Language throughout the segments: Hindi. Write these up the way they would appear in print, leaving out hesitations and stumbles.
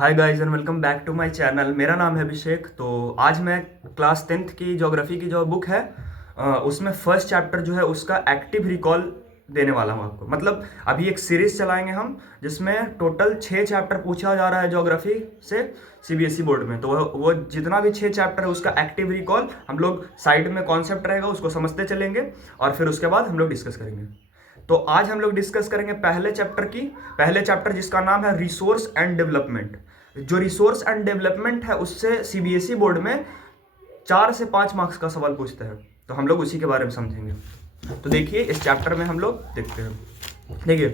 Hi guys and welcome back to my channel. मेरा नाम है अभिषेक। तो आज मैं क्लास 10th की ज्योग्राफी की जो बुक है उसमें फर्स्ट चैप्टर जो है उसका एक्टिव रिकॉल देने वाला हूँ आपको। मतलब अभी एक सीरीज चलाएंगे हम जिसमें टोटल 6 चैप्टर पूछा जा रहा है ज्योग्राफी से सीबीएसई बोर्ड में। तो वो जितना भी 6 चैप्टर है उसका एक्टिव रिकॉल हम लोग साइड में कॉन्सेप्ट रहेगा उसको समझते चलेंगे और फिर उसके बाद हम लोग डिस्कस करेंगे। तो आज हम लोग डिस्कस करेंगे पहले चैप्टर जिसका नाम है रिसोर्स एंड डेवलपमेंट। जो रिसोर्स एंड डेवलपमेंट है उससे सीबीएसई बोर्ड में 4 से 5 मार्क्स का सवाल पूछते हैं। तो हम लोग उसी के बारे में समझेंगे। तो देखिए इस चैप्टर में हम लोग देखते हैं। देखिए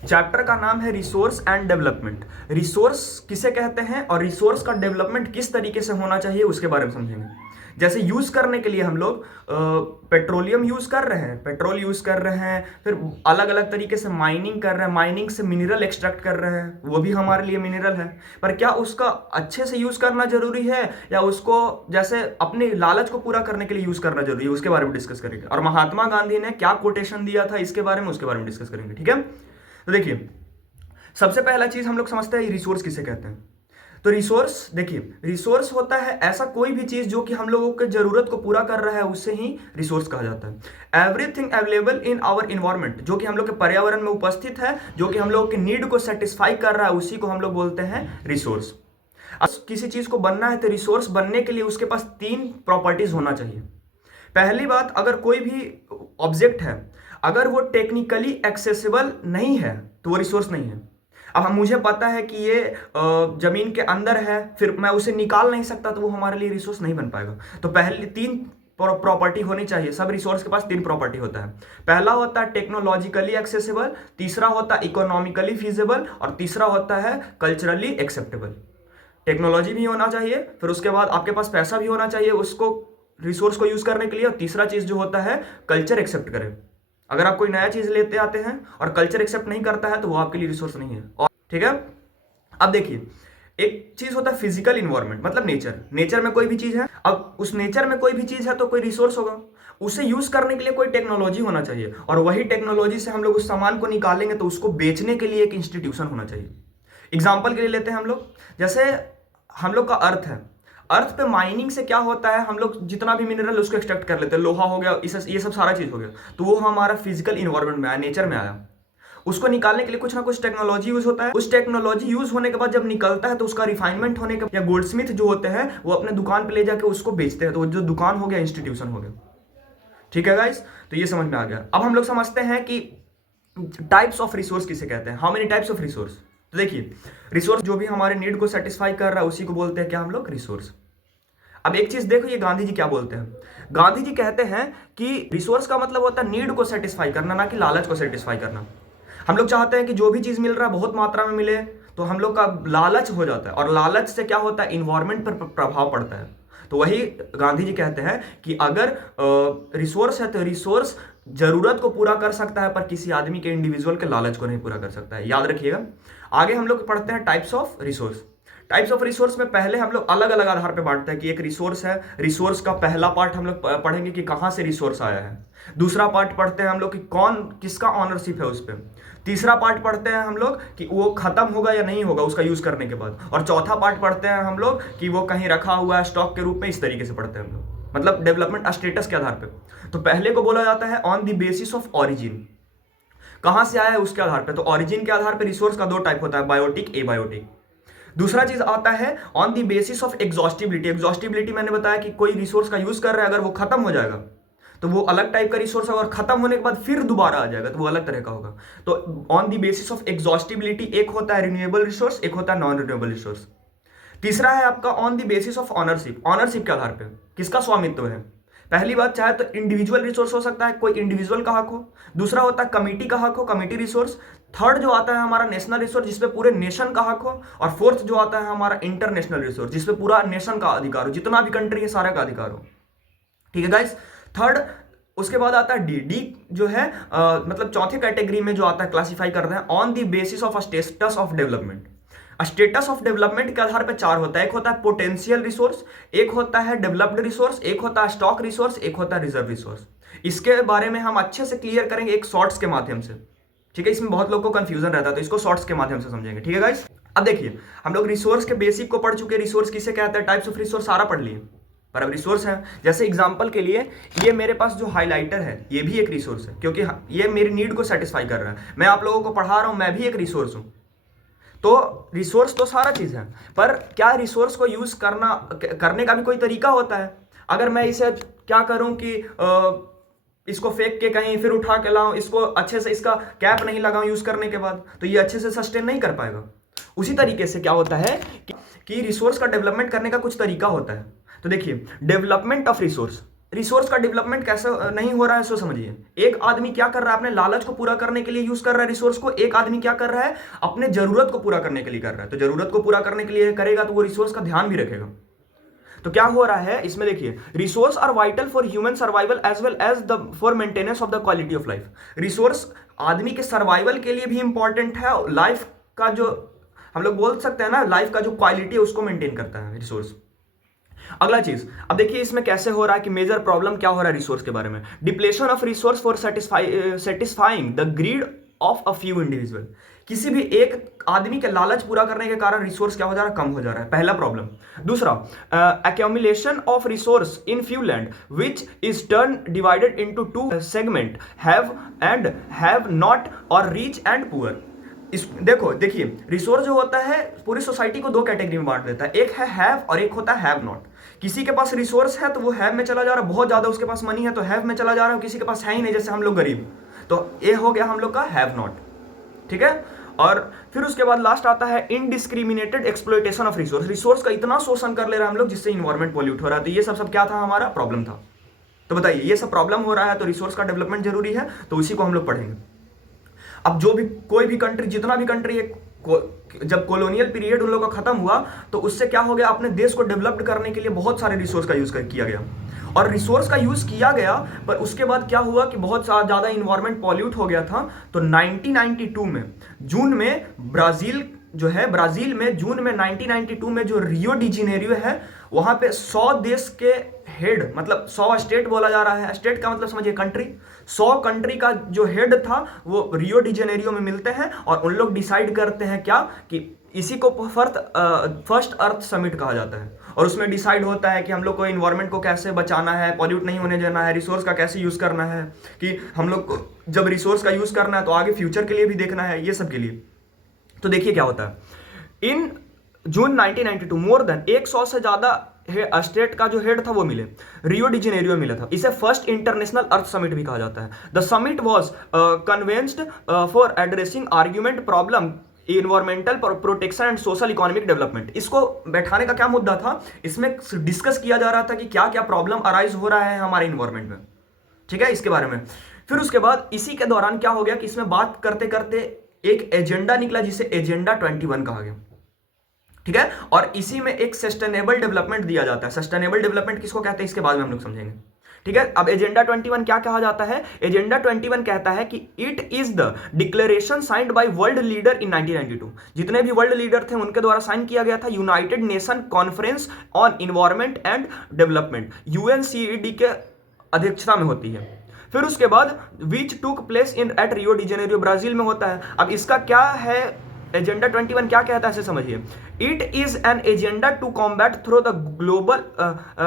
चैप्टर का नाम है रिसोर्स एंड डेवलपमेंट। रिसोर्स किसे कहते हैं और रिसोर्स का डेवलपमेंट किस तरीके से होना चाहिए उसके बारे में समझेंगे। जैसे यूज करने के लिए हम लोग पेट्रोलियम यूज कर रहे हैं, पेट्रोल यूज कर रहे हैं, फिर अलग अलग तरीके से माइनिंग कर रहे हैं, माइनिंग से मिनरल एक्सट्रैक्ट कर रहे हैं, वो भी हमारे लिए मिनरल है। पर क्या उसका अच्छे से यूज करना जरूरी है या उसको जैसे अपने लालच को पूरा करने के लिए यूज करना जरूरी है, उसके बारे में डिस्कस करेंगे। और महात्मा गांधी ने क्या कोटेशन दिया था इसके बारे में, उसके बारे में डिस्कस करेंगे। ठीक है, तो देखिए सबसे पहला चीज हम लोग समझते हैं रिसोर्स किसे कहते हैं। तो रिसोर्स देखिए, रिसोर्स होता है ऐसा कोई भी चीज जो कि हम लोगों के जरूरत को पूरा कर रहा है, उससे ही रिसोर्स कहा जाता है। Everything available in our environment, जो कि हम लोग के पर्यावरण में उपस्थित है, जो कि हम लोग के नीड को सेटिस्फाई कर रहा है, उसी को हम लोग बोलते हैं रिसोर्स। किसी चीज को बनना है तो रिसोर्स बनने के लिए उसके पास 3 प्रॉपर्टीज होना चाहिए। पहली बात, अगर कोई भी ऑब्जेक्ट है अगर वो टेक्निकली एक्सेसिबल नहीं है तो वो रिसोर्स नहीं है। अब मुझे पता है कि ये जमीन के अंदर है, फिर मैं उसे निकाल नहीं सकता, तो वो हमारे लिए रिसोर्स नहीं बन पाएगा। तो पहले 3 प्रॉपर्टी होनी चाहिए। सब रिसोर्स के पास 3 प्रॉपर्टी होता है। पहला होता है टेक्नोलॉजिकली एक्सेसिबल, तीसरा होता है इकोनॉमिकली फीजिबल और तीसरा होता है कल्चरली एक्सेप्टेबल। टेक्नोलॉजी भी होना चाहिए, फिर उसके बाद आपके पास पैसा भी होना चाहिए उसको रिसोर्स को यूज करने के लिए, और तीसरा चीज जो होता है कल्चर एक्सेप्ट करे। अगर आप कोई नया चीज लेते आते हैं और कल्चर एक्सेप्ट नहीं करता है तो वो आपके लिए रिसोर्स नहीं है। और ठीक है, अब देखिए एक चीज होता है फिजिकल इन्वायरमेंट, मतलब नेचर। नेचर में कोई भी चीज है, अब उस नेचर में कोई भी चीज है तो कोई रिसोर्स होगा। उसे यूज करने के लिए कोई टेक्नोलॉजी होना चाहिए, और वही टेक्नोलॉजी से हम लोग उस सामान को निकालेंगे तो उसको बेचने के लिए एक इंस्टीट्यूशन होना चाहिए। एग्जाम्पल के लिए लेते हैं हम लोग, जैसे हम लोग का अर्थ है। अर्थ पे माइनिंग से क्या होता है, हम लोग जितना भी मिनरल उसको एक्सट्रैक्ट कर लेते हैं, लोहा हो गया, ये सब सारा चीज हो गया, तो वो हमारा फिजिकल इन्वायरमेंट में आया, नेचर में आया। उसको निकालने के लिए कुछ ना कुछ टेक्नोलॉजी यूज होता है। उस टेक्नोलॉजी यूज होने के बाद जब निकलता है तो उसका रिफाइनमेंट होने के, या गोल्डस्मिथ जो होते हैं वो अपने दुकान पे ले जाके उसको बेचते हैं, तो जो दुकान हो गया इंस्टीट्यूशन हो गया। ठीक है गाइस, तो ये समझ में आ गया। अब हम लोग समझते हैं कि टाइप्स ऑफ रिसोर्स किसे कहते हैं, how many types of resource. तो देखिए रिसोर्स जो भी हमारे नीड को सेटिस्फाई कर रहा है उसी को बोलते हैं क्या हम लोग, रिसोर्स। अब एक चीज देखो, ये गांधी जी क्या बोलते हैं। गांधी जी कहते हैं कि रिसोर्स का मतलब होता है नीड को सेटिस्फाई करना, ना कि लालच को सेटिस्फाई करना। हम लोग चाहते हैं कि जो भी चीज मिल रहा है बहुत मात्रा में मिले, तो हम लोग का लालच हो जाता है, और लालच से क्या होता है, इन्वायरमेंट पर प्रभाव पड़ता है। तो वही गांधी जी कहते हैं कि अगर रिसोर्स है तो रिसोर्स जरूरत को पूरा कर सकता है, पर किसी आदमी के इंडिविजुअल के लालच को नहीं पूरा कर सकता है। याद रखिएगा। आगे हम लोग पढ़ते हैं types of resource. Types of resource में पहले हम लोग अलग अलग आधार पे बांटते हैं कि एक रिसोर्स है, रिसोर्स का पहला पार्ट हम लोग पढ़ेंगे कि कहां से रिसोर्स आया है। दूसरा पार्ट पढ़ते हैं हम लोग कि कौन किसका ऑनरशिप है उस पर। तीसरा पार्ट पढ़ते हैं हम लोग कि वो खत्म होगा या नहीं होगा उसका यूज करने के बाद। और चौथा पार्ट पढ़ते हैं हम लोग कि वो कहीं रखा हुआ है स्टॉक के रूप में। इस तरीके से पढ़ते हैं हम लोग, मतलब डेवलपमेंट स्टेटस के आधार पर। तो पहले को बोला जाता है on the basis of origin, कहां से आया है उसके आधार पर। तो ऑरिजिन के आधार पर रिसोर्स का 2 टाइप होता है, बायोटिक, एबायोटिक। दूसरा चीज आता है on the basis of exhaustibility. Exhaustibility मैंने बताया कि कोई रिसोर्स का यूज कर रहा है, अगर वो खत्म हो जाएगा तो वो अलग टाइप का रिसोर्स है, और खत्म होने के बाद फिर दोबारा आ जाएगा तो वो अलग तरह का होगा। तो on the basis of exhaustibility एक होता है रिन्यूएबल रिसोर्स, एक होता है नॉन रिन्यूएबल रिसोर्स। तीसरा है आपका on the basis of ownership. Ownership के आधार पर किसका स्वामित्व है। पहली बात, चाहे तो इंडिविजुअल रिसोर्स हो सकता है, कोई इंडिविजुअल का हक हो। दूसरा होता है कमिटी का हक हो, कमिटी रिसोर्स। थर्ड जो आता है हमारा नेशनल रिसोर्स, जिसपे पूरे नेशन का हक हो। और फोर्थ जो आता है हमारा इंटरनेशनल रिसोर्स, जिसपे पूरा नेशन का अधिकार हो, जितना भी कंट्री है सारा का अधिकार हो। ठीक है गाइस, थर्ड। उसके बाद आता है डी। डी जो है मतलब चौथे कैटेगरी में जो आता है, क्लासिफाई करते हैं on the basis of status of development. Status of development के आधार पर 4 होता है। एक होता है पोटेंशियल रिसोर्स, एक होता है डेवलप्ड रिसोर्स, एक होता है स्टॉक रिसोर्स, एक होता है रिजर्व रिसोर्स। इसके बारे में हम अच्छे से क्लियर करेंगे एक शॉर्ट्स के माध्यम से। ठीक है, इसमें बहुत लोग को कंफ्यूजन रहता है, तो इसको शॉर्ट्स के माध्यम से समझेंगे। ठीक है गाइस, अब देखिए, हम लोग रिसोर्स के बेसिक को पढ़ चुके हैं, रिसोर्स किसे कहते हैं, टाइप्स ऑफ रिसोर्स सारा पढ़ लिए। पर अब रिसोर्स है, जैसे एग्जांपल के लिए ये मेरे पास जो हाइलाइटर है ये भी एक रिसोर्स है, क्योंकि ये मेरी नीड को सेटिस्फाई कर रहा है। मैं आप लोगों को पढ़ा रहा हूं, मैं भी एक रिसोर्स हूं। तो रिसोर्स तो सारा चीज है, पर क्या रिसोर्स को यूज करने का भी कोई तरीका होता है। अगर मैं इसे क्या करूं कि इसको फेंक के कहीं फिर उठा के लाऊं, इसको अच्छे से इसका कैप नहीं लगाऊं यूज करने के बाद, तो ये अच्छे से सस्टेन नहीं कर पाएगा। उसी तरीके से क्या होता है कि रिसोर्स का डेवलपमेंट करने का कुछ तरीका होता है। तो देखिए, डेवलपमेंट ऑफ रिसोर्स, रिसोर्स का डेवलपमेंट कैसे नहीं हो रहा है सो समझिए। एक आदमी क्या कर रहा है, अपने लालच को पूरा करने के लिए यूज कर रहा है रिसोर्स को। एक आदमी क्या कर रहा है, अपने जरूरत को पूरा करने के लिए कर रहा है। तो जरूरत को पूरा करने के लिए करेगा तो वो रिसोर्स का ध्यान भी रखेगा। तो क्या हो रहा है इसमें, देखिए, resource are vital for human survival as well as the for maintenance of the quality of life. Resource आदमी के सर्वाइवल के लिए भी इंपॉर्टेंट है, लाइफ का जो हम लोग बोल सकते हैं ना, लाइफ का जो क्वालिटी है उसको मेंटेन करता है रिसोर्स। अगला चीज, अब देखिए इसमें कैसे हो रहा है कि मेजर प्रॉब्लम क्या हो रहा है रिसोर्स के बारे में। Depletion of resource for satisfying the greed of a few individual. किसी भी एक आदमी के लालच पूरा करने के कारण रिसोर्स क्या हो जा रहा है, कम हो जा रहा है, पहला प्रॉब्लम। दूसरा, accumulation of resource in few land which is turn divided into two segment, have not और रिच एंड पुअर। देखिए, रिसोर्स जो होता है पूरी सोसाइटी को दो कैटेगरी में बांट देता है, एक है हैव और एक होता है हैव नॉट। किसी के पास रिसोर्स है तो वो हैव में चला जा रहा है, बहुत ज्यादा उसके पास मनी है तो हैव में चला जा रहा है, किसी के पास है ही नहीं, जैसे हम लोग गरीब, तो ये हो गया हम लोग का हैव नॉट। ठीक है, और फिर उसके बाद लास्ट आता है इनडिस्क्रिमिनेटेड एक्सप्लॉयटेशन ऑफ रिसोर्स। रिसोर्स का इतना शोषण कर ले रहा है हम लोग जिससे इन्वायरमेंट पॉल्यूट हो रहा है। तो ये सब क्या था, हमारा प्रॉब्लम था। तो बताइए, ये सब प्रॉब्लम हो रहा है तो रिसोर्स का डेवलपमेंट जरूरी है, तो उसी को हम लोग पढ़ेंगे। अब जो भी कोई भी कंट्री, जितना भी कंट्री है, जब कॉलोनियल पीरियड उन लोगों का खत्म हुआ तो उससे क्या हो गया, अपने देश को डेवलप्ड करने के लिए बहुत सारे रिसोर्स का यूज किया गया। और रिसोर्स का यूज किया गया, पर उसके बाद क्या हुआ कि बहुत ज्यादा इन्वायरमेंट पॉल्यूट हो गया था। तो 1992 में जून में ब्राजील में जून में 1992 में जो रियो डी जेनेरियो है, वहां पे 100 देश के हेड, मतलब 100 स्टेट बोला जा रहा है, स्टेट का मतलब समझिए कंट्री, 100 कंट्री का जो हेड था वो रियो डी जेनेरियो में मिलते हैं और उन लोग डिसाइड करते हैं क्या कि इसी को फर्स्ट अर्थ समिट कहा जाता है। और उसमें डिसाइड होता है कि हम लोग को इन्वायरमेंट को कैसे बचाना है, पॉल्यूट नहीं होने देना है, रिसोर्स का कैसे यूज करना है, कि हम लोग को जब रिसोर्स का यूज करना है तो आगे फ्यूचर के लिए भी देखना है, ये सब के लिए। तो देखिए क्या होता है, इन जून 1992 मोर देन 100 से ज्यादा स्टेट का जो हेड था वो मिले, रियो डी जेनेरियो मिला था। इसे फर्स्ट इंटरनेशनल अर्थ समिट भी कहा जाता है। The summit was convened for addressing argument problem environmental protection and social economic development. इसको बैठाने का क्या मुद्दा था, इसमें डिस्कस किया जा रहा था कि क्या क्या प्रॉब्लम अराइज हो रहा है हमारे इन्वायरमेंट में, ठीक है, इसके बारे में। फिर उसके बाद इसी के दौरान क्या हो गया कि इसमें बात करते करते एक एजेंडा निकला जिसे एजेंडा 21 कहा गया, ठीक है। और इसी में एक सस्टेनेबल डेवलपमेंट दिया जाता है। सस्टेनेबल डेवलपमेंट किसको कहते हैं इसके बाद में हम लोग समझेंगे, ठीक है। अब एजेंडा 21 क्या कहा जाता है, एजेंडा 21 कहता है कि it is the declaration signed by world leader in 1992। जितने भी वर्ल्ड लीडर थे उनके द्वारा साइन किया गया था United Nation Conference on Environment and Development, UNCED के अध्यक्षता में होती है। फिर उसके बाद which took place in at Rio de Janeiro, Brazil में होता है। अब इसका क्या है, एजेंडा 21 क्या कहता है इसे समझिए। It is an agenda to combat through the global,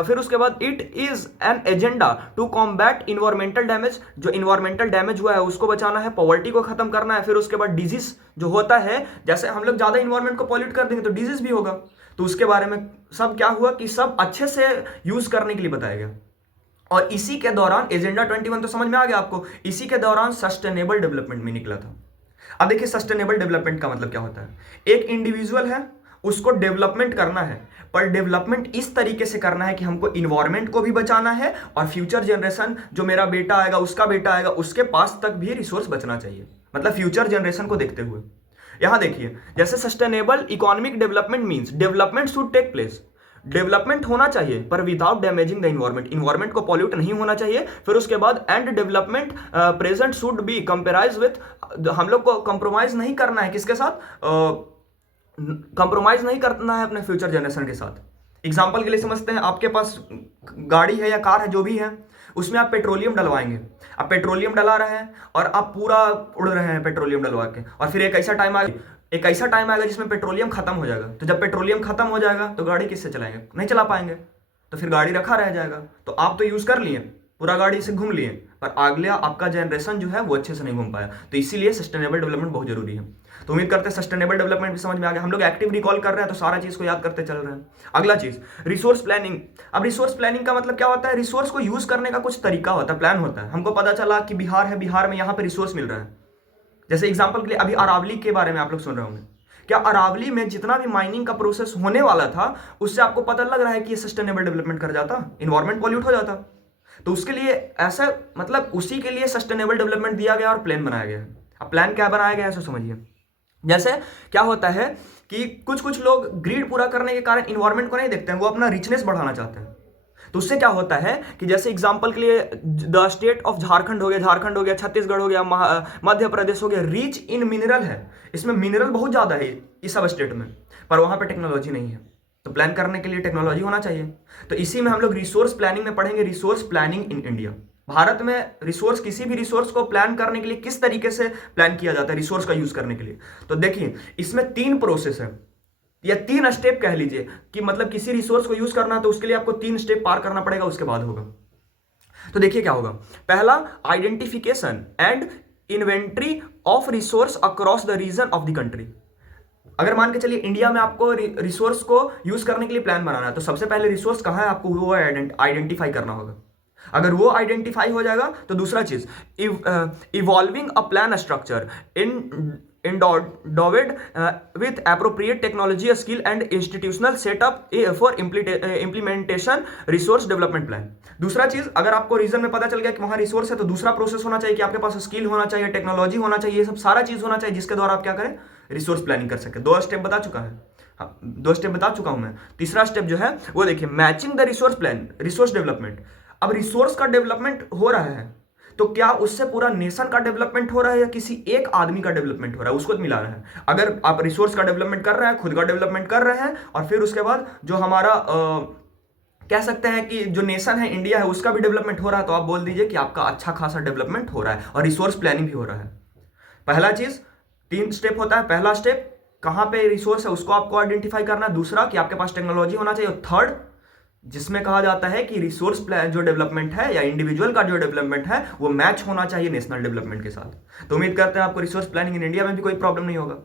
फिर उसके बाद it is an agenda to combat environmental damage, जो इन्वायरमेंटल डैमेज हुआ है उसको बचाना है, पॉवर्टी को खत्म करना है। फिर उसके बाद डिजीज जो होता है, जैसे हम लोग ज्यादा इन्वायरमेंट को पॉल्यूट कर देंगे तो डिजीज भी होगा, तो उसके बारे में सब क्या हुआ कि सब अच्छे से यूज करने के लिए बताया गया। और इसी के दौरान एजेंडा 21 तो समझ में आ गया आपको, इसी के दौरान सस्टेनेबल डेवलपमेंट में निकला था। अब देखिए सस्टेनेबल डेवलपमेंट का मतलब क्या होता है, एक इंडिविजुअल है उसको डेवलपमेंट करना है, पर डेवलपमेंट इस तरीके से करना है कि हमको इन्वायरमेंट को भी बचाना है और फ्यूचर जनरेशन, जो मेरा बेटा आएगा उसका बेटा आएगा उसके पास तक भी रिसोर्स बचना चाहिए, मतलब फ्यूचर जनरेशन को देखते हुए। यहां देखिए, जैसे sustainable economic development means development should take place, development होना चाहिए पर without damaging the environment, environment को पॉल्यूट नहीं होना चाहिए। फिर उसके बाद and development present should be compromise with, हम लोग को कंप्रोमाइज नहीं करना है किसके साथ, कंप्रोमाइज नहीं करना है अपने फ्यूचर जनरेशन के साथ। एग्जाम्पल के लिए समझते हैं, आपके पास गाड़ी है या कार है जो भी है, उसमें आप पेट्रोलियम डलवाएंगे, आप पेट्रोलियम डला रहे हैं और आप पूरा उड़ रहे हैं पेट्रोलियम डलवा के, और फिर एक ऐसा टाइम आ एक ऐसा टाइम आएगा जिसमें पेट्रोलियम खत्म हो जाएगा, तो जब पेट्रोलियम खत्म हो जाएगा तो गाड़ी किससे चलाएंगे, नहीं चला पाएंगे, तो फिर गाड़ी रखा रह जाएगा। तो आप तो यूज कर लिए, पूरा गाड़ी से घूम लिए, पर अगला आपका जनरेशन जो है वो अच्छे से नहीं घूम पाया। तो इसीलिए सस्टेनेबल डेवलपमेंट बहुत जरूरी है। तो उम्मीद करते हैं सस्टेनेबल डेवलपमेंट भी समझ में आ गया। हम लोग एक्टिव रिकॉल कर रहे हैं तो सारा चीज को याद करते चल रहे हैं। अगला चीज रिसोर्स प्लानिंग। अब रिसोर्स प्लानिंग का मतलब क्या होता है, रिसोर्स को यूज करने का कुछ तरीका होता है, प्लान होता है। हमको पता चला कि बिहार है, बिहार में यहाँ पे रिसोर्स मिल रहा है। जैसे एग्जाम्पल के लिए अभी अरावली के बारे में आप लोग सुन रहे होंगे, क्या अरावली में जितना भी माइनिंग का प्रोसेस होने वाला था उससे आपको पता लग रहा है कि ये सस्टेनेबल डेवलपमेंट कर जाता, इन्वायरमेंट पॉल्यूट हो जाता। तो उसके लिए ऐसा मतलब उसी के लिए सस्टेनेबल डेवलपमेंट दिया गया और प्लान बनाया गया है। अब प्लान क्या बनाया गया है सो समझिए। जैसे क्या होता है कि कुछ कुछ लोग ग्रीड पूरा करने के कारण इन्वायरमेंट को नहीं देखते हैं, वो अपना रिचनेस बढ़ाना चाहते हैं। तो उससे क्या होता है कि जैसे एग्जांपल के लिए द स्टेट ऑफ झारखंड हो गया, झारखंड हो गया, छत्तीसगढ़ हो गया, मध्य प्रदेश हो गया, रिच इन मिनरल है, इसमें मिनरल बहुत ज्यादा है इस सब स्टेट में, पर वहां पे टेक्नोलॉजी नहीं है। तो प्लान करने के लिए टेक्नोलॉजी होना चाहिए। तो इसी में हम लोग रिसोर्स प्लानिंग में पढ़ेंगे, resource planning in India. Bharat में रिसोर्स, किसी भी रिसोर्स को प्लान करने के लिए किस तरीके से प्लान किया जाता है रिसोर्स का यूज करने के लिए। तो देखिए इसमें 3 प्रोसेस है या 3 स्टेप कह लीजिए कि मतलब किसी रिसोर्स को यूज करना है तो उसके लिए आपको 3 स्टेप पार करना पड़ेगा, उसके बाद होगा। तो देखिए क्या होगा। पहला, identification and inventory of resource across the region of the country. अगर मान के चलिए इंडिया में आपको रिसोर्स को यूज करने के लिए प्लान बनाना है तो सबसे पहले रिसोर्स कहाँ है आपको वो आइडेंटिफाई करना होगा। अगर वो आइडेंटिफाई हो जाएगा तो दूसरा चीज, evolving a plan structure endowed with appropriate technology, skill and institutional setup for implementation resource development plan। दूसरा चीज, अगर आपको रीजन में पता चल गया कि वहां रिसोर्स है तो दूसरा प्रोसेस होना चाहिए कि आपके पास स्किल होना चाहिए, टेक्नोलॉजी होना चाहिए, ये सब सारा चीज होना चाहिए जिसके द्वारा आप क्या करें, रिसोर्स प्लानिंग कर सके। 2 स्टेप बता चुका है, 2 स्टेप बता चुका हूं मैं। तीसरा स्टेप जो है वो देखिए, matching the resource plan, resource development. अब रिसोर्स का डेवलपमेंट हो रहा है तो क्या उससे पूरा नेशन का डेवलपमेंट हो रहा है या किसी एक आदमी का डेवलपमेंट हो रहा है, उसको मिला रहा है। अगर आप रिसोर्स का डेवलपमेंट कर रहे हैं, खुद का डेवलपमेंट कर रहे हैं, और फिर उसके बाद जो हमारा कह सकते हैं कि जो नेशन है इंडिया है उसका भी डेवलपमेंट हो रहा है, तो आप बोल दीजिए कि आपका अच्छा खासा डेवलपमेंट हो रहा है और रिसोर्स प्लानिंग भी हो रहा है। पहला चीज, 3 स्टेप होता है। पहला स्टेप, कहां पे रिसोर्स है उसको आपको आइडेंटिफाई करना है। दूसरा कि आपके पास टेक्नोलॉजी होना चाहिए। थर्ड, जिसमें कहा जाता है कि रिसोर्स प्लान जो डेवलपमेंट है या इंडिविजुअल का जो डेवलपमेंट है वो मैच होना चाहिए नेशनल डेवलपमेंट के साथ। तो उम्मीद करते हैं आपको रिसोर्स प्लानिंग इन इंडिया में भी कोई प्रॉब्लम नहीं होगा।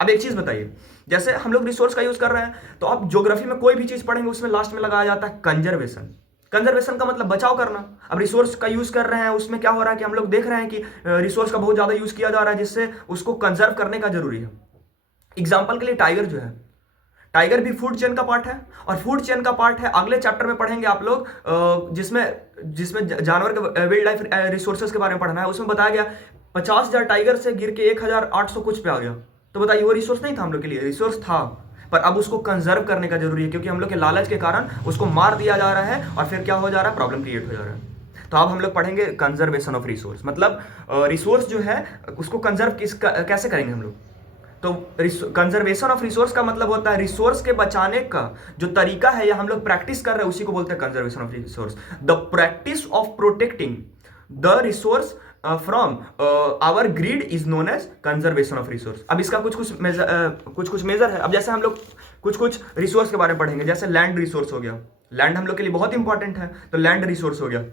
अब एक चीज बताइए, जैसे हम लोग रिसोर्स का यूज कर रहे हैं तो आप ज्योग्राफी में कोई भी चीज पढ़ेंगे उसमें लास्ट में लगाया जाता है कंजर्वेशन। कंजर्वेशन का मतलब बचाव करना। अब रिसोर्स का यूज कर रहे हैं उसमें क्या हो रहा है कि हम लोग देख रहे हैं कि रिसोर्स का बहुत ज्यादा यूज किया जा रहा है जिससे उसको कंजर्व करने का जरूरी है। एग्जाम्पल के लिए टाइगर जो है, टाइगर भी फूड चेन का पार्ट है और फूड चेन का पार्ट है। अगले चैप्टर में पढ़ेंगे आप लोग जिसमें जानवर के वाइल्ड लाइफ रिसोर्सेज के बारे में पढ़ना है। उसमें बताया गया 50,000 टाइगर से गिर के 1,800 कुछ पे आ गया। तो बताइए वो रिसोर्स नहीं था हम लोग के लिए, रिसोर्स था पर अब उसको कंजर्व करने का जरूरी है क्योंकि हम लोग के लालच के कारण उसको मार दिया जा रहा है और फिर क्या हो जा रहा है, प्रॉब्लम क्रिएट हो जा रहा है। तो अब हम लोग पढ़ेंगे कंजर्वेशन ऑफ रिसोर्स, मतलब रिसोर्स जो है उसको कंजर्व कैसे करेंगे हम लोग। तो कंजर्वेशन ऑफ रिसोर्स का मतलब होता है रिसोर्स के बचाने का जो तरीका है या हम लोग प्रैक्टिस कर रहे हैं उसी को बोलते हैं conservation of resource. The practice of protecting the resource from our greed is known as conservation of resource. अब इसका कुछ कुछ मेजर है। अब जैसे हम लोग कुछ रिसोर्स के बारे में पढ़ेंगे, जैसे लैंड रिसोर्स हो गया, लैंड हम लोग के लिए बहुत इंपॉर्टेंट है तो लैंड रिसोर्स हो गया।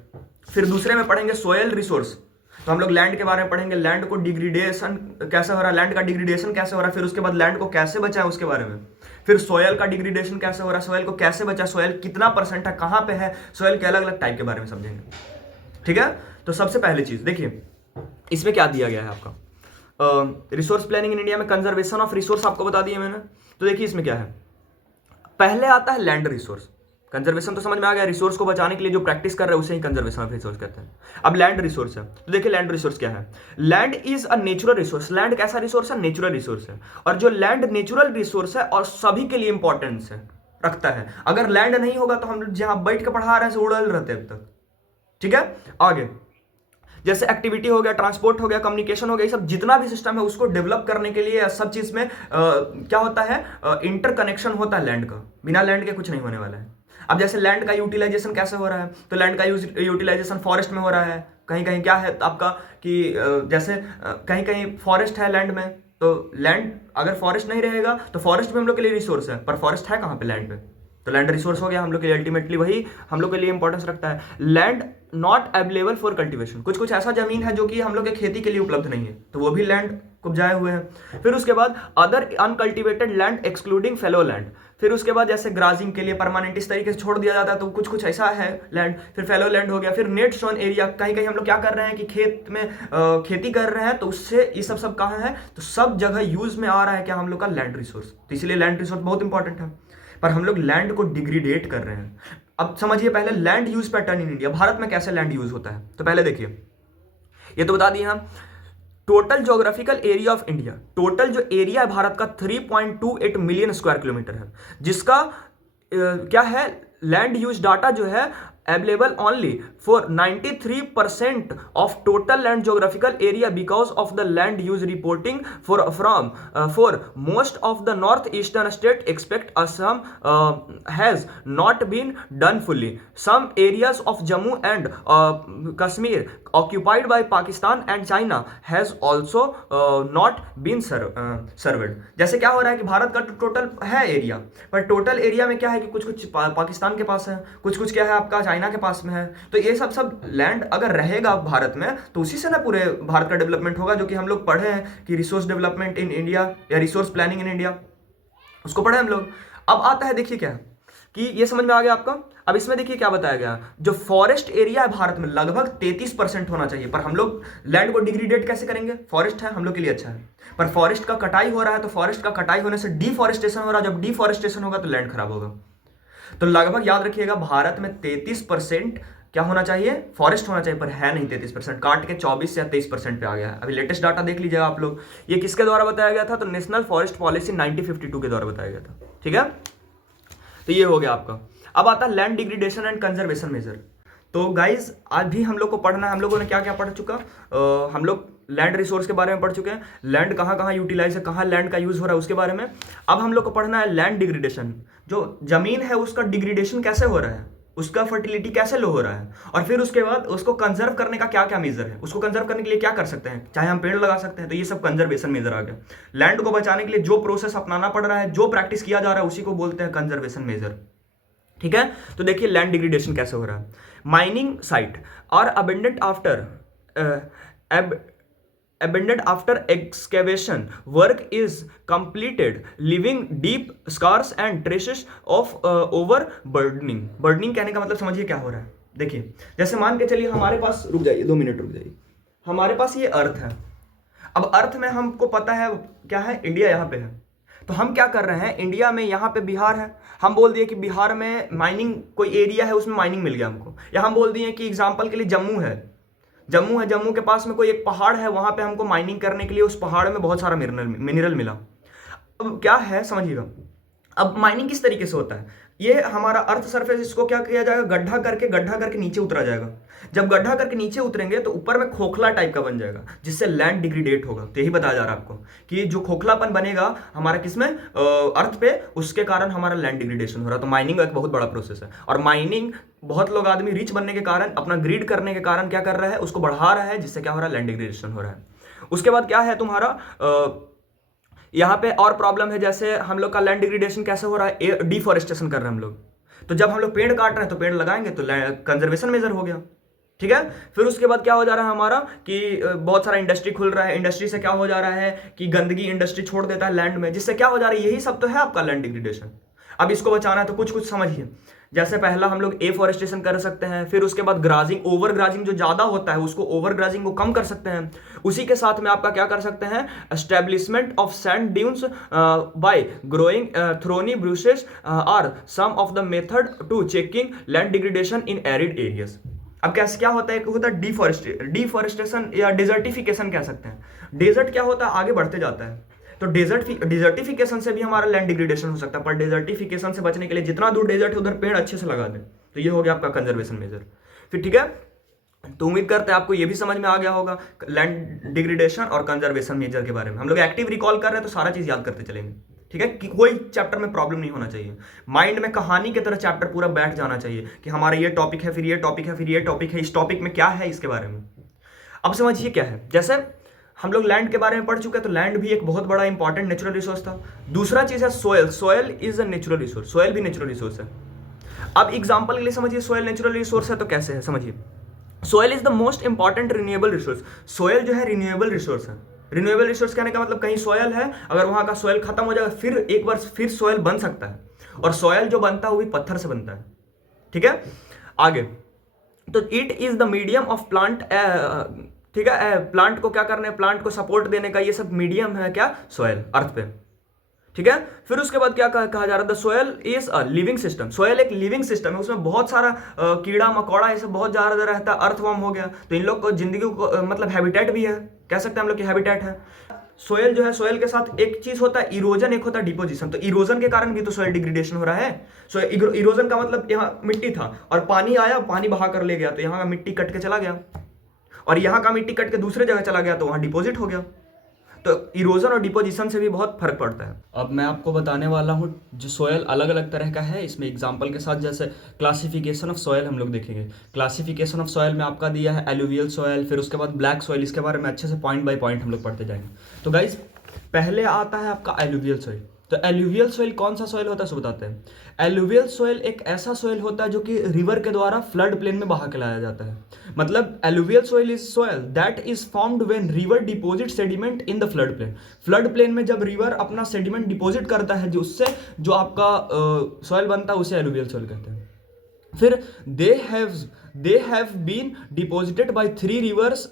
फिर दूसरे में पढ़ेंगे सोयल रिसोर्स, तो हम लोग लैंड के बारे में पढ़ेंगे, लैंड को डिग्रेडेशन कैसे हो रहा है, लैंड का डिग्रेडेशन कैसे हो रहा है, फिर उसके बाद लैंड को कैसे बचाएं उसके बारे में। फिर सोयल का डिग्रेडेशन कैसे हो रहा है, सोयल को कैसे बचाएं, सोयल कितना % है, कहां पे है, सोयल के अलग अलग टाइप के बारे में समझेंगे। ठीक है, तो सबसे पहली चीज देखिए इसमें क्या दिया गया है आपका, रिसोर्स प्लानिंग इन इंडिया में कंजर्वेशन ऑफ रिसोर्स आपको बता दिया मैंने। तो देखिए इसमें क्या है, पहले आता है लैंड रिसोर्स। कंजर्वेशन तो समझ में आ गया, रिसोर्स को बचाने के लिए जो प्रैक्टिस कर रहे हैं उसे ही कंजर्वेशन ऑफ रिसोर्स कहते हैं। अब लैंड रिसोर्स है, तो देखिए लैंड रिसोर्स क्या है। Land is a natural resource. Land कैसा रिसोर्स है, नेचुरल रिसोर्स है। और जो लैंड नेचुरल रिसोर्स है और सभी के लिए इंपॉर्टेंस है रखता है। अगर लैंड नहीं होगा तो हम जहां बैठ के पढ़ा रहे हैं उड़ल रहते अब तक। ठीक है, आगे जैसे एक्टिविटी हो गया, ट्रांसपोर्ट हो गया, कम्युनिकेशन हो गया, ये सब जितना भी सिस्टम है उसको डेवलप करने के लिए सब चीज में क्या होता है, इंटरकनेक्शन होता है लैंड का। बिना लैंड के कुछ नहीं होने वाला है। अब जैसे लैंड का यूटिलाइजेशन कैसे हो रहा है, तो लैंड का यूटिलाइजेशन फॉरेस्ट में हो रहा है। कहीं कहीं क्या है आपका कि जैसे कहीं कहीं फॉरेस्ट है लैंड में तो लैंड अगर फॉरेस्ट नहीं रहेगा तो फॉरेस्ट भी हम लोग के लिए रिसोर्स है, पर फॉरेस्ट है कहाँ पे? लैंड पे। तो लैंड रिसोर्स हो गया हम लोग के लिए, अल्टीमेटली वही हम लोग के लिए इंपॉर्टेंस रखता है। Land not available for cultivation, कुछ कुछ ऐसा जमीन है जो कि हम लोग के खेती के लिए उपलब्ध नहीं है, तो वो भी लैंड उपजाए हुए हैं। फिर उसके बाद other uncultivated land excluding fellow land. फिर उसके बाद जैसे ग्राजिंग के लिए परमानेंट इस तरीके से छोड़ दिया जाता है, तो कुछ कुछ ऐसा है लैंड। फिर फेलो लैंड हो गया। फिर नेट सोन एरिया, कहीं कहीं हम लोग क्या कर रहे हैं कि खेत में खेती कर रहे हैं, तो उससे ये सब कहाँ है? तो सब जगह यूज में आ रहा है क्या? हम लोग का लैंड रिसोर्स। तो इसलिए लैंड रिसोर्स बहुत इंपॉर्टेंट है, पर हम लोग लैंड को डिग्रेडेट कर रहे हैं। अब समझिए पहले land use pattern in India, Bharat में कैसे लैंड यूज होता है। तो पहले देखिए, ये तो बता दिए हम। Total geographical area of India, total जो एरिया है भारत का 3.28 मिलियन स्क्वायर किलोमीटर है, जिसका क्या है? लैंड यूज डाटा जो है available only for 93% of total land geographical area because of the land use reporting for most of the northeastern state except Assam has not been done fully. Some areas of Jammu and Kashmir occupied by Pakistan and China has also not been served. जैसे क्या हो रहा है कि भारत का टोटल है एरिया, पर टोटल एरिया में क्या है कि कुछ कुछ पाकिस्तान के पास है, कुछ कुछ क्या है आपका चाइना के पास में है। तो ये सब लैंड अगर रहेगा भारत में, तो उसी से ना पूरे भारत का डेवलपमेंट होगा, जो कि हम लोग पढ़े हैं कि रिसोर्स डेवलपमेंट इन इंडिया या रिसोर्स प्लानिंग इन इंडिया, उसको पढ़े हम लोग। अब आता है, देखिए क्या कि ये समझ में आ गया आपका। अब इसमें देखिए क्या बताया गया, जो फॉरेस्ट एरिया है भारत में लगभग 33% होना चाहिए, पर हम लोग लैंड को डिग्रेडेट कैसे करेंगे? फॉरेस्ट है हम लोग के लिए अच्छा है, पर फॉरेस्ट का कटाई हो रहा है, तो फॉरेस्ट का कटाई होने से डिफॉरेस्टेशन हो रहा है, जब डिफॉरेस्टेशन होगा तो लैंड खराब होगा। तो लगभग याद रखिएगा, भारत में 33% क्या होना चाहिए? फॉरेस्ट होना चाहिए, पर है नहीं 33%, काट के 24 या 23% पे आ गया है। अभी लेटेस्ट डाटा देख लीजिएगा आप लोग, ये किसके द्वारा बताया गया था? तो नेशनल फॉरेस्ट पॉलिसी 1952 के द्वारा बताया गया था, ठीक है। तो ये हो गया आपका। अब आता है land degradation and conservation measure. तो गाइज आज भी हम लोग को पढ़ना है, हम लोगों ने क्या क्या पढ़ चुका, हम लोग लैंड रिसोर्स के बारे में पढ़ चुके हैं, लैंड कहाँ कहाँ यूटिलाइज है, कहाँ लैंड का यूज हो रहा है उसके बारे में। अब हम लोग को पढ़ना है लैंड डिग्रेडेशन, जो जमीन है उसका डिग्रेडेशन कैसे हो रहा है, उसका फर्टिलिटी कैसे लो हो रहा है, और फिर उसके बाद उसको कंजर्व करने का क्या क्या मेजर है, उसको कंजर्व करने के लिए क्या कर सकते हैं, चाहे हम पेड़ लगा सकते हैं, तो ये सब कंजर्वेशन मेजर आ गया। लैंड को बचाने के लिए जो प्रोसेस अपनाना पड़ रहा है, जो प्रैक्टिस किया जा रहा है, उसी को बोलते हैं कंजर्वेशन मेजर, ठीक है। तो देखिए लैंड डिग्रेडेशन कैसे हो रहा है। माइनिंग साइट और abundant after excavation work is completed, leaving deep scars and traces of overburdening। Burdening कहने का मतलब समझिए क्या हो रहा है। देखिए जैसे मान के चलिए हमारे पास, रुक जाइए 2 मिनट रुक जाइए, हमारे पास ये अर्थ है। अब अर्थ में हमको पता है क्या है, इंडिया यहाँ पे है, तो हम क्या कर रहे हैं, इंडिया में यहाँ पे बिहार है, हम बोल दिए कि बिहार में माइनिंग कोई एरिया है, उसमें माइनिंग मिल गया हमको, या हम बोल दिए कि एग्जाम्पल के लिए जम्मू है, जम्मू के पास में कोई एक पहाड़ है, वहां पे हमको माइनिंग करने के लिए उस पहाड़ में बहुत सारा मिनरल मिला। अब क्या है समझिएगा, अब माइनिंग किस तरीके से होता है, ये हमारा अर्थ सरफेस, इसको क्या किया जाएगा, गड्ढा करके नीचे उतरा जाएगा। जब गड्ढा करके नीचे उतरेंगे तो ऊपर में खोखला टाइप का बन जाएगा, जिससे लैंड डिग्रेडेट होगा। तो यही बताया जा रहा है आपको कि जो खोखलापन बनेगा हमारा किसमें, अर्थ पे, उसके कारण हमारा लैंड डिग्रेडेशन हो रहा है। तो माइनिंग एक बहुत बड़ा प्रोसेस है, और माइनिंग बहुत लोग आदमी रिच बनने के कारण, अपना ग्रीड करने के कारण क्या कर रहा है, उसको बढ़ा रहा है, जिससे क्या हो रहा है, लैंड डिग्रेडेशन हो रहा है। उसके बाद क्या है तुम्हारा, यहाँ पे और प्रॉब्लम है, जैसे हम लोग का लैंड डिग्रेडेशन कैसे हो रहा है, डिफॉरेस्टेशन कर रहे हैं हम लोग। तो जब हम लोग पेड़ काट रहे हैं तो पेड़ लगाएंगे तो कंजर्वेशन मेजर हो गया, ठीक है। फिर उसके बाद क्या हो जा रहा है हमारा कि बहुत सारा इंडस्ट्री खुल रहा है, इंडस्ट्री से क्या हो जा रहा है कि गंदगी इंडस्ट्री छोड़ देता है लैंड में, जिससे क्या हो जा रहा है, यही सब तो है आपका लैंड डिग्रेडेशन। अब इसको बचाना है तो कुछ कुछ समझिए। जैसे पहला हम लोग एफॉरेस्टेशन कर सकते हैं, फिर उसके बाद ग्राजिंग, ओवर ग्राजिंग जो ज्यादा होता है उसको, ओवर ग्राजिंग को कम कर सकते हैं। उसी के साथ में आपका क्या कर सकते हैं, establishment of sand dunes by growing thorny bushes are some of the method to checking land degradation in arid areas. अब कैसे क्या होता है, होता है डिफॉरेस्टेशन या डिजर्टिफिकेशन कह सकते हैं। डेजर्ट क्या होता है, आगे बढ़ते जाता है, तो डिजर्टिफिकेशन से भी हमारा लैंड डिग्रेडेशन हो सकता है। पर डिजर्टिफिकेशन से बचने के लिए जितना दूर डेजर्ट है उधर पेड़ अच्छे से लगा दें। तो ये हो गया आपका कंजर्वेशन मेजर। फिर ठीक है, तो उम्मीद करते हैं आपको ये भी समझ में आ गया होगा लैंड डिग्रेडेशन और कंजर्वेशन मेजर के बारे में। हम लोग एक्टिव रिकॉल कर रहे हैं तो सारा चीज याद करते चलेंगे, ठीक है। कि कोई चैप्टर में प्रॉब्लम नहीं होना चाहिए, माइंड में कहानी की तरह चैप्टर पूरा बैठ जाना चाहिए कि हमारा ये टॉपिक है, फिर ये टॉपिक है, फिर ये टॉपिक है, इस टॉपिक में क्या है इसके बारे में। अब समझिए क्या है, जैसे हम लोग लैंड के बारे में पढ़ चुके हैं, तो लैंड भी एक बहुत बड़ा इंपॉर्टेंट नेचुरल रिसोर्स था। दूसरा चीज है soil. Soil is a natural resource, soil भी नेचुरल रिसोर्स है। अब एग्जांपल के लिए समझिए, सोयल नेचुरल रिसोर्स है तो कैसे है समझिए। Soil is the most important renewable resource. Soil जो है रिन्यूएबल रिसोर्स है। रिन्यूएबल रिसोर्स कहने का मतलब कहीं सोयल है, अगर वहां का सोयल खत्म हो जाएगा फिर एक बार फिर सोयल बन सकता है, और सोयल जो बनता है वो भी पत्थर से बनता है। ठीक है, आगे तो it is the medium of plant, ठीक है, प्लांट को क्या करने, प्लांट को सपोर्ट देने का ये सब मीडियम है क्या, सोयल, अर्थ पे। ठीक है, फिर उसके बाद क्या कहा जा रहा है, the soil is a living system. Soil एक लिविंग सिस्टम है, उसमें बहुत सारा कीड़ा मकोड़ा ये सब बहुत ज्यादा रहता है। अर्थवर्म हो गया, तो इन लोग को जिंदगी को मतलब हैबिटेट भी है, कह सकते हैं हम लोग की हैबिटेट है। सोयल जो है, सोयल के साथ एक चीज होता है इरोजन, एक होता है डिपोजिशन। तो इरोजन के कारण भी तो सोयल डिग्रेडेशन हो रहा है। सो इरोजन का मतलब यहाँ मिट्टी था और पानी आया, पानी बहा कर ले गया, तो यहाँ का मिट्टी कट के चला गया, और यहाँ का मिट्टी कट के दूसरे जगह चला गया, तो वहां डिपॉजिट हो गया। तो इरोजन और डिपोजिशन से भी बहुत फर्क पड़ता है। अब मैं आपको बताने वाला हूँ जो सोयल अलग अलग तरह का है, इसमें एग्जांपल के साथ, जैसे क्लासिफिकेशन ऑफ सोयल हम लोग देखेंगे। क्लासिफिकेशन ऑफ सोयल में आपका दिया है एलुवियल सोयल, फिर उसके बाद ब्लैक सोयल। इसके बारे में अच्छे से पॉइंट बाय पॉइंट हम लोग पढ़ते जाएंगे। तो गाइज पहले आता है आपका एलुवियल सोयल। तो एलुवियल सोयल कौन सा सोयल होता है, सो बताते हैं। एलुवियल सोयल एक ऐसा सोयल होता है जो कि रिवर के द्वारा फ्लड प्लेन में बहा के लाया जाता है। मतलब alluvial soil is soil that is formed when river deposit sediment in the flood plain. Flood plain में जब रिवर अपना सेडिमेंट डिपॉजिट करता है, जो उससे जो आपका सोयल बनता है, उसे एलुवियल सोयल कहते हैं। फिर they have been deposited by three rivers,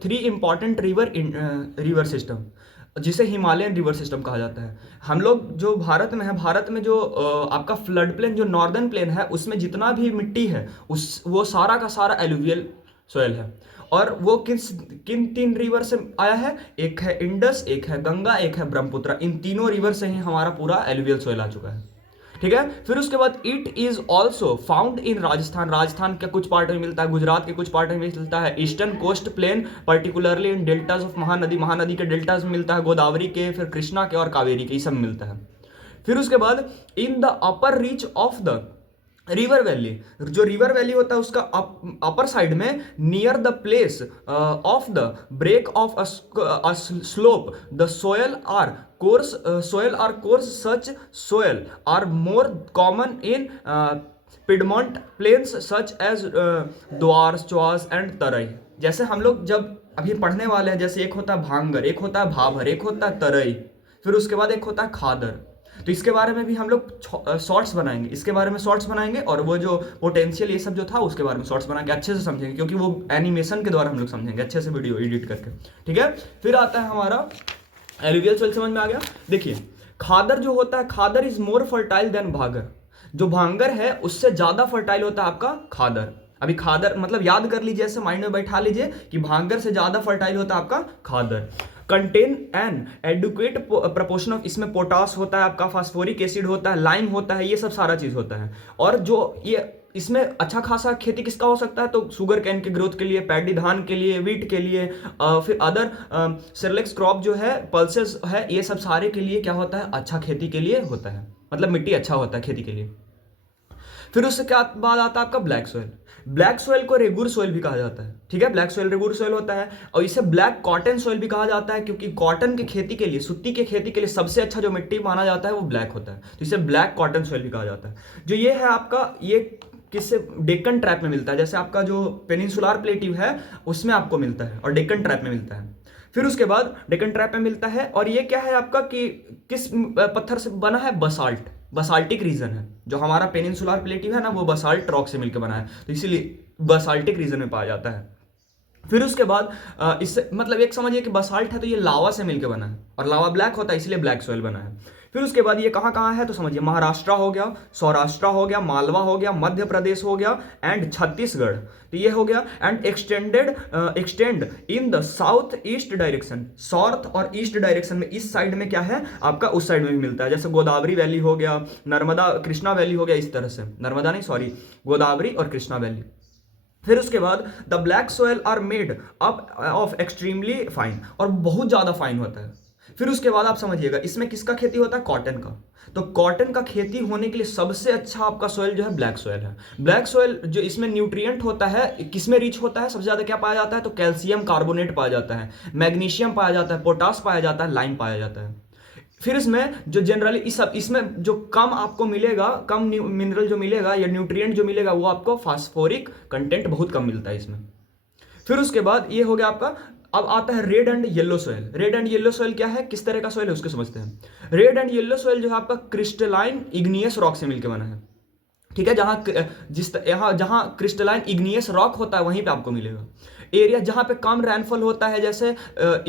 three important river system, जिसे हिमालयन रिवर सिस्टम कहा जाता है। हम लोग जो भारत में है, भारत में जो आपका फ्लड प्लेन जो नॉर्दर्न प्लेन है, उसमें जितना भी मिट्टी है वो सारा का सारा एलुवियल सोयल है। और वो किन तीन रिवर से आया है, एक है इंडस, एक है गंगा, एक है ब्रह्मपुत्र। इन तीनों रिवर से ही हमारा पूरा एलुवियल सोयल आ चुका है। ठीक है, फिर उसके बाद it is also found in Rajasthan. Rajasthan के कुछ पार्ट में मिलता है, गुजरात के कुछ पार्ट में मिलता है, eastern coast plain particularly in deltas of Mahanadi, Mahanadi के डेल्टाज में मिलता है, गोदावरी के, फिर कृष्णा के और कावेरी के, ये सब मिलता है। फिर उसके बाद in the upper reach of the river valley, जो रिवर वैली होता है उसका अपर साइड में near the place of the break of a slope the soil are coarse such soil are more common in piedmont plains such as Duars, Chos and Terai. जैसे हम लोग जब अभी पढ़ने वाले हैं, जैसे एक होता है भांगर, एक होता है भाभर, एक होता है तरई, फिर उसके बाद एक होता है खादर। तो इसके बारे में भी हम लोग शॉर्ट्स बनाएंगे, इसके बारे में शॉर्ट्स बनाएंगे, और वो जो पोटेंशियल ये सब जो था उसके बारे में शॉर्ट्स बनाएंगे, अच्छे से समझेंगे, क्योंकि वो एनिमेशन के द्वारा हम लोग समझेंगे अच्छे से वीडियो एडिट करके। ठीक है, फिर आता है हमारा एलुवियल सोइल, समझ में आ गया। देखिए खादर जो होता है, खादर इज मोर फर्टाइल देन भागर। जो भांगर है उससे ज्यादा फर्टाइल होता है आपका खादर। अभी खादर मतलब याद कर लीजिए, ऐसे माइंड में बैठा लीजिए कि भांगर से ज्यादा फर्टाइल होता है आपका खादर। Contain an adequate proportion of, इसमें पोटास होता है आपका, फास्फोरिक एसिड होता है, लाइम होता है, ये सब सारा चीज होता है। और जो ये इसमें अच्छा खासा खेती किसका हो सकता है, तो शुगर कैन के ग्रोथ के लिए, पैडी धान के लिए, वीट के लिए, फिर अदर सेरेलेक्स क्रॉप जो है, पल्सेस है, ये सब सारे के लिए क्या होता है, अच्छा खेती के लिए होता है, मतलब मिट्टी अच्छा होता है खेती के लिए। फिर उससे क्या बाद आता है आपका ब्लैक सोयल। ब्लैक सोयल को रेगुर सोयल भी कहा जाता है। ठीक है, ब्लैक सोयल रेगुर सोयल होता है, और इसे ब्लैक कॉटन सोयल भी कहा जाता है, क्योंकि कॉटन की खेती के लिए, सूती की खेती के लिए सबसे अच्छा जो मिट्टी माना जाता है वो ब्लैक होता है, तो इसे ब्लैक कॉटन सोयल भी कहा जाता है। जो ये है आपका, ये किससे, डेक्कन ट्रैप में मिलता है। जैसे आपका जो पेनिनसुलर प्लेट्यू है उसमें आपको मिलता है, और डेक्कन ट्रैप में मिलता है। फिर उसके बाद डेक्कन ट्रैप में मिलता है, और ये क्या है आपका कि किस पत्थर से बना है, बसाल्ट, बसाल्टिक रीजन है। जो हमारा पेनिनसुलर प्लेट्यू है ना, वो बसाल्ट रॉक से मिलकर बना है, तो इसीलिए बसाल्टिक रीजन में पाया जाता है। फिर उसके बाद इससे मतलब एक समझिए कि बसाल्ट है तो ये लावा से मिलकर बना है, और लावा ब्लैक होता है इसलिए ब्लैक सोयल बना है। फिर उसके बाद ये कहाँ कहाँ है, तो समझिए महाराष्ट्र हो गया, सौराष्ट्र हो गया, मालवा हो गया, मध्य प्रदेश हो गया, एंड छत्तीसगढ़, तो ये हो गया। And extend in the south east direction, south और ईस्ट डायरेक्शन में, इस साइड में क्या है आपका, उस साइड में भी मिलता है। जैसे गोदावरी वैली हो गया, नर्मदा कृष्णा वैली हो गया, इस तरह से, नर्मदा नहीं सॉरी, गोदावरी और कृष्णा वैली। फिर उसके बाद the black soil are made up of extremely fine, और बहुत ज्यादा फाइन होता है। फिर उसके बाद आप समझिएगा इसमें किसका खेती होता है, कॉटन का। तो कॉटन का खेती होने के लिए सबसे अच्छा आपका सॉइल जो है ब्लैक सॉइल है। ब्लैक सॉइल जो इसमें न्यूट्रिएंट होता है, किसमें रिच होता है, सबसे ज्यादा क्या पाया जाता है, तो कैल्शियम कार्बोनेट पाया जाता है, मैग्नीशियम पाया जाता है, पोटास पाया जाता है, लाइम पाया जाता है। फिर इसमें जो जनरली इसमें जो कम आपको मिलेगा, कम मिनरल जो मिलेगा या न्यूट्रिएंट जो मिलेगा, वो आपको फास्फोरिक कंटेंट बहुत कम मिलता है इसमें। फिर उसके बाद ये हो गया आपका। अब आता है red and yellow soil. Red and yellow soil क्या है, किस तरह का सॉइल है उसको समझते हैं। रेड एंड येलो सॉइल जो है आपका क्रिस्टलाइन इग्नियस रॉक से मिलकर बना है। ठीक है, जहां क्रिस्टलाइन इग्नियस रॉक होता है वहीं पे आपको मिलेगा। एरिया जहां पे कम रैनफॉल होता है, जैसे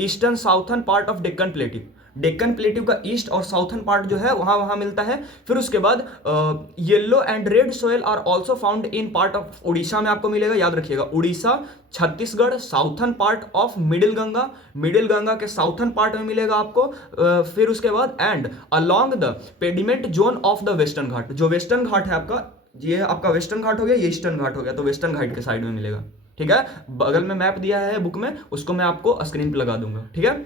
eastern southern part of Deccan प्लेटिव, Deccan प्लेटिव का ईस्ट और साउथर्न पार्ट जो है वहां वहां मिलता है। फिर उसके बाद yellow and red soil are also found in part of Orissa में आपको मिलेगा, याद रखिएगा, Orissa, Chhattisgarh, southern part of middle Ganga के साउथर्न पार्ट में मिलेगा आपको। फिर उसके बाद and along the pediment zone of the Western Ghat, जो वेस्टर्न घाट है आपका, ये आपका वेस्टर्न घाट हो गया, ये ईस्टर्न घाट हो गया, तो वेस्टर्न घाट के साइड में मिलेगा। ठीक है, बगल में मैप दिया है बुक में, उसको मैं आपको स्क्रीन पे लगा दूंगा। ठीक है,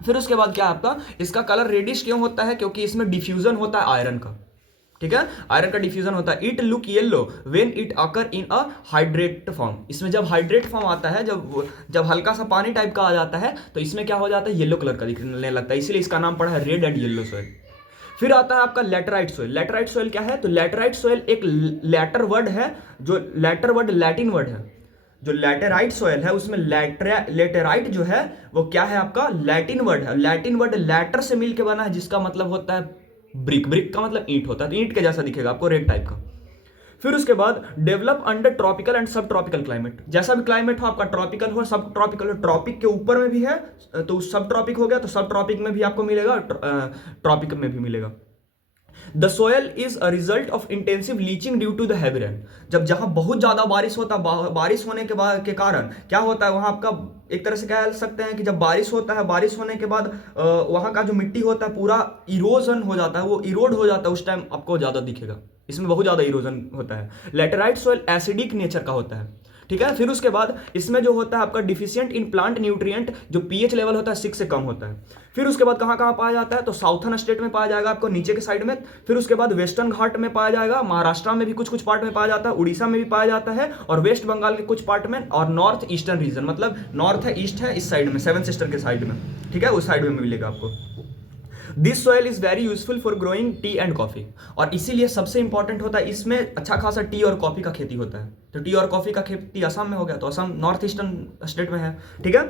फिर उसके बाद क्या आपका, इसका कलर रेडिश क्यों होता है, क्योंकि इसमें डिफ्यूजन होता है आयरन का। ठीक है, आयरन का डिफ्यूजन होता है। It look yellow when it occur in a hydrate form. इसमें जब हाइड्रेट फॉर्म आता है, जब हल्का सा पानी टाइप का आ जाता है, तो इसमें क्या हो जाता है, येलो कलर का दिखने लगता है, इसीलिए इसका नाम पड़ा है रेड एंड येलो सॉइल। फिर आता है आपका लेटराइट सॉइल। लेटराइट सॉइल क्या है, तो लेटराइट सॉइल एक लेटर वर्ड है, जो लेटर वर्ड लैटिन वर्ड है। जो लैटेराइट सॉइल है उसमें लेटेराइट जो है वो क्या है आपका, लैटिन वर्ड है। लैटिन वर्ड लैटर से मिलके बना है, जिसका मतलब होता है ब्रिक। ब्रिक का मतलब ईंट होता है, तो ईंट के जैसा दिखेगा आपको, रेड टाइप का। फिर उसके बाद डेवलप अंडर ट्रॉपिकल एंड सब ट्रॉपिकल क्लाइमेट। जैसा भी क्लाइमेट हो आपका, ट्रॉपिकल हो, सब ट्रॉपिकल हो, ट्रॉपिक के ऊपर में भी है तो सब ट्रॉपिक हो गया, तो सब ट्रॉपिक में भी आपको मिलेगा, ट्रॉपिक में भी मिलेगा। The soil is a result of intensive leaching due to the heavy rain. जब जहां बहुत ज्यादा बारिश होता है, बारिश होने के कारण क्या होता है, वहां आपका एक तरह से कह सकते हैं कि जब बारिश होता है, बारिश होने के बाद वहां का जो मिट्टी होता है पूरा इरोजन हो जाता है, वो इरोड हो जाता है, उस टाइम आपको ज्यादा दिखेगा, इसमें बहुत ज्यादा इरोजन होता है। लेटेराइट सोयल एसिडिक नेचर का होता है। ठीक है, फिर उसके बाद इसमें जो होता है आपका डिफिशिएंट इन प्लांट न्यूट्रिएंट, जो पीएच लेवल होता है 6 से कम होता है। फिर उसके बाद कहां कहां पाया जाता है, तो साउथर्न स्टेट में पाया जाएगा आपको, नीचे के साइड में। फिर उसके बाद वेस्टर्न घाट में पाया जाएगा, महाराष्ट्र में भी कुछ कुछ पार्ट में पाया जाता है, उड़ीसा में भी पाया जाता है, और वेस्ट बंगाल के कुछ पार्ट में, और नॉर्थ ईस्टर्न रीजन, मतलब नॉर्थ है, ईस्ट है, इस साइड में, सेवन सिस्टर के साइड में। ठीक है, उस साइड में मिलेगा आपको। This soil is very useful for growing T and coffee, और इसीलिए सबसे इंपॉर्टेंट होता है, इसमें अच्छा खासा टी और कॉफी का खेती होता है। तो टी और कॉफी का खेती असम में हो गया, तो असम नॉर्थ ईस्टर्न स्टेट में है। ठीक है,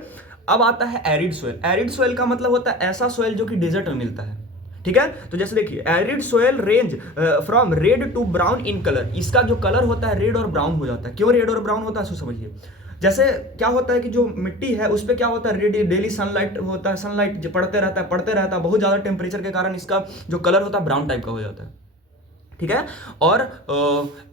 अब आता है एरिड सोयल। एरिड सोयल का मतलब होता है ऐसा सोयल जो कि डेजर्ट में मिलता है। ठीक है, तो जैसे देखिए, arid soil range from red to brown in colour. इसका जो कलर होता है रेड और ब्राउन हो जाता है। क्यों रेड और ब्राउन होता है, सो समझिए। जैसे क्या होता है कि जो मिट्टी है उस पर क्या होता है, डेली सनलाइट होता है, सनलाइट पड़ते रहता है, बहुत ज़्यादा टेम्परेचर के कारण इसका जो कलर होता है ब्राउन टाइप का हो जाता है। ठीक है, और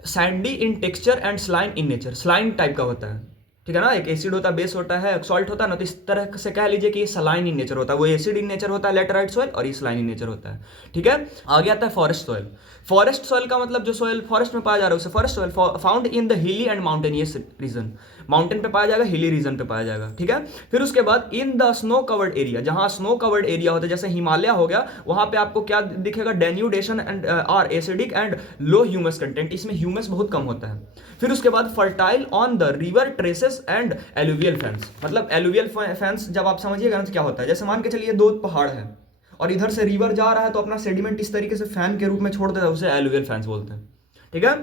sandy in texture and saline in nature, saline type का होता है। ठीक है ना, एक एसिड होता है, बेस होता है, सॉल्ट होता है ना, तो इस तरह से कह लीजिए कि ये सलाइन इन नेचर होता है। वो एसिड इन नेचर होता है लेटराइट सॉइल, और ये सलाइन इन नेचर होता है। ठीक है, आगे आता है फॉरेस्ट सॉइल। फॉरेस्ट सॉइल का मतलब जो सॉइल फॉरेस्ट में पाया जा रहा है उसे forest soil, found in the hilly and mountainous region. Mountain पे पाया जाएगा, हिली रीजन पे पाया जाएगा। ठीक है, फिर उसके बाद in the snow covered area, जहां स्नो कवर्ड एरिया होता है, जैसे हिमालय हो गया, वहां पे आपको क्या दिखेगा, denudation and are acidic and low humus content, इसमें ह्यूमस बहुत कम होता है। फिर उसके बाद fertile on the river terraces and alluvial fans. मतलब एलुवियल फैंस जब आप समझिएगा तो क्या होता है, जैसे मान के चलिए 2 पहाड़ है और इधर से रिवर जा रहा है, तो अपना सेडिमेंट इस तरीके से फैन के रूप में छोड़ देता है, उसे एलुवियल फैंस बोलते हैं। ठीक है,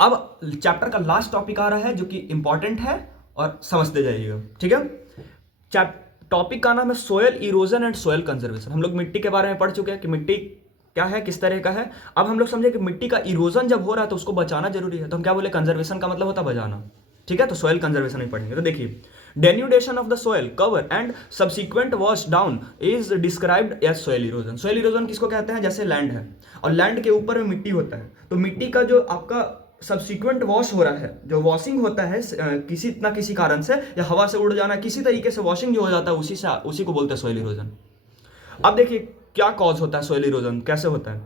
अब चैप्टर का लास्ट टॉपिक आ रहा है जो कि इंपॉर्टेंट है और समझते जाइएगा। ठीक है, टॉपिक का नाम है soil erosion and soil conservation. हम लोग मिट्टी के बारे में पढ़ चुके हैं कि मिट्टी क्या है, किस तरह का है। अब हम लोग समझे कि मिट्टी का इरोजन जब हो रहा है तो उसको बचाना जरूरी है, तो हम क्या बोले, कंजर्वेशन का मतलब होता है बचाना। ठीक है, तो सोयल कंजर्वेशन ही पढ़ेंगे। तो देखिए, denudation of the soil cover and subsequent wash down is described as soil erosion. Soil erosion किसको कहते हैं, जैसे लैंड है और लैंड के ऊपर में मिट्टी होता है, तो मिट्टी का जो आपका सब्सिक्वेंट वॉश हो रहा है, जो वॉशिंग होता है किसी ना किसी कारण से, या हवा से उड़ जाना, किसी तरीके से वॉशिंग जो हो जाता है, उसी को बोलते हैं सोयल इरोजन। अब देखिए क्या कॉज होता है सोयल इरोजन, कैसे होता है।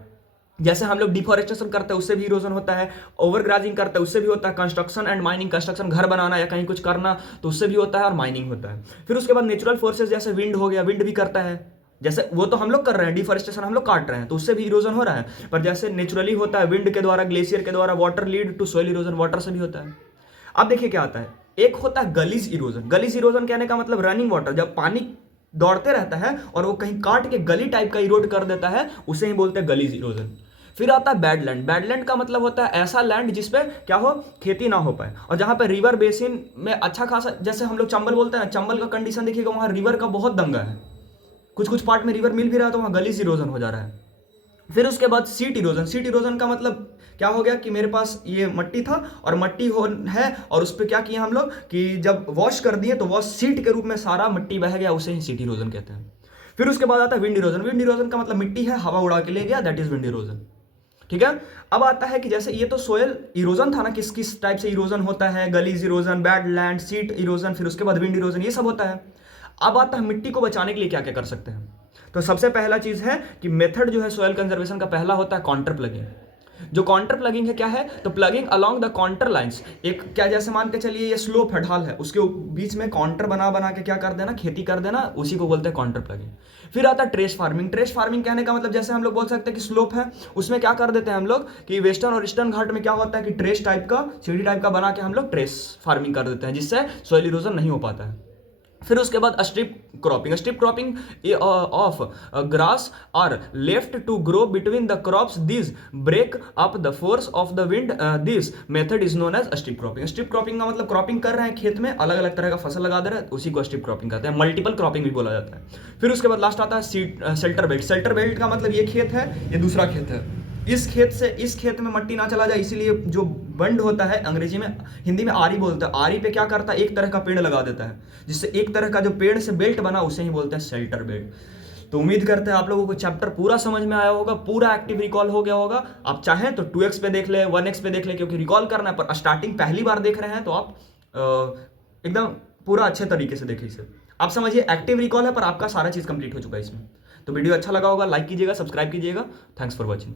जैसे हम लोग डिफॉरेस्टेशन करते हैं उससे भी इरोजन होता है, ओवरग्राजिंग करते हैं उससे भी होता है, कंस्ट्रक्शन एंड माइनिंग, कंस्ट्रक्शन घर बनाना या कहीं कुछ करना तो उससे भी होता है, और माइनिंग होता है। फिर उसके बाद नेचुरल फोर्सेस जैसे विंड हो गया, विंड भी करता है, जैसे वो तो हम लोग कर रहे हैं, डिफॉरेस्टेशन हम लोग काट रहे हैं तो उससे भी इरोजन हो रहा है, पर जैसे नेचुरली होता है विंड के द्वारा, ग्लेशियर के द्वारा, water lead to soil erosion, water से भी होता है। अब देखिए क्या आता है, एक होता है गलीज इरोजन। गलीज इरोजन कहने का मतलब रनिंग वाटर, जब पानी दौड़ते रहता है और वो कहीं काट के गली टाइप का इरोड कर देता है, उसे ही बोलते हैं गलीज इरोजन। फिर आता है बैडलैंड। बैडलैंड का मतलब होता है ऐसा लैंड जिसपे क्या हो, खेती ना हो पाए, और जहां पे रिवर बेसिन में अच्छा खासा, जैसे हम लोग चंबल बोलते हैं, चंबल का कंडीशन देखिएगा, वहां रिवर का बहुत दंगा है, कुछ कुछ पार्ट में रिवर मिल भी रहा है तो वहां गलीज इरोजन हो जा रहा है। फिर उसके बाद सीट इरोजन। सीट इरोजन का मतलब क्या हो गया कि मेरे पास ये मट्टी था और मट्टी हो है, और उस पर क्या किया हम लोग कि जब वॉश कर दिए तो वॉश सीट के रूप में सारा मट्टी बह गया, उसे ही सीट इरोजन कहते हैं। फिर उसके बाद आता है विंड इरोजन। विंड इरोजन का मतलब मिट्टी है, हवा उड़ा के ले गया, दैट इज विंड इरोजन। ठीक है। अब आता है कि जैसे ये तो सोयल इरोजन था ना, किस किस टाइप से इरोजन होता है, gullies erosion, bad land, sheet erosion, फिर उसके बाद विंड इरोजन, ये सब होता है। अब आता है मिट्टी को बचाने के लिए क्या क्या कर सकते हैं। तो सबसे पहला चीज है कि मेथड जो है सॉइल कंजर्वेशन का, पहला होता है काउंटर प्लगिंग। जो काउंटर प्लगिंग है क्या है, तो plugging along the counter lines. एक क्या, जैसे मान के चलिए ये स्लोप है, ढाल है, उसके बीच में काउंटर बना बना के क्या कर देना, खेती कर देना, उसी को बोलते हैं काउंटर प्लगिंग। फिर आता है ट्रेस फार्मिंग। ट्रेस फार्मिंग कहने का मतलब जैसे हम लोग बोल सकते हैं कि स्लोप है, उसमें क्या कर देते हैं हम लोग कि वेस्टर्न और ईस्टर्न घाट में क्या होता है कि ट्रेस टाइप का, सीढ़ी टाइप का बना के हम लोग ट्रेस फार्मिंग कर देते हैं, जिससे सॉइल इरोजन नहीं हो पाता है। फिर उसके बाद strip cropping. Strip cropping of grass are left to grow between the crops, this break up the force of the wind, this method is known as strip cropping. Strip cropping का मतलब क्रॉपिंग कर रहे हैं खेत में, अलग अलग तरह का फसल लगा दे रहे हैं, उसी को स्ट्रिप क्रॉपिंग कहते हैं। मल्टीपल क्रॉपिंग भी बोला जाता है। फिर उसके बाद लास्ट आता है seed shelter belt. Shelter belt का मतलब ये खेत है, ये दूसरा खेत है, इस खेत से इस खेत में मट्टी ना चला जाए, इसीलिए जो बंड होता है, अंग्रेजी में, हिंदी में आरी बोलते हैं, आरी पे क्या करता है, एक तरह का पेड़ लगा देता है, जिससे एक तरह का जो पेड़ से बेल्ट बना, उसे ही बोलते हैं शेल्टर बेल्ट। तो उम्मीद करते हैं आप लोगों को चैप्टर पूरा समझ में आया होगा, पूरा एक्टिव रिकॉल हो गया होगा। आप चाहें तो 2x पे देख ले, 1x पे देख ले, क्योंकि रिकॉल करना है, पर स्टार्टिंग पहली बार देख रहे हैं तो आप एकदम पूरा अच्छे तरीके से देखिए इसे। आप समझिए एक्टिव रिकॉल है, पर आपका सारा चीज कंप्लीट हो चुका है इसमें। तो वीडियो अच्छा लगा होगा, लाइक कीजिएगा, सब्सक्राइब कीजिएगा। Thanks for watching.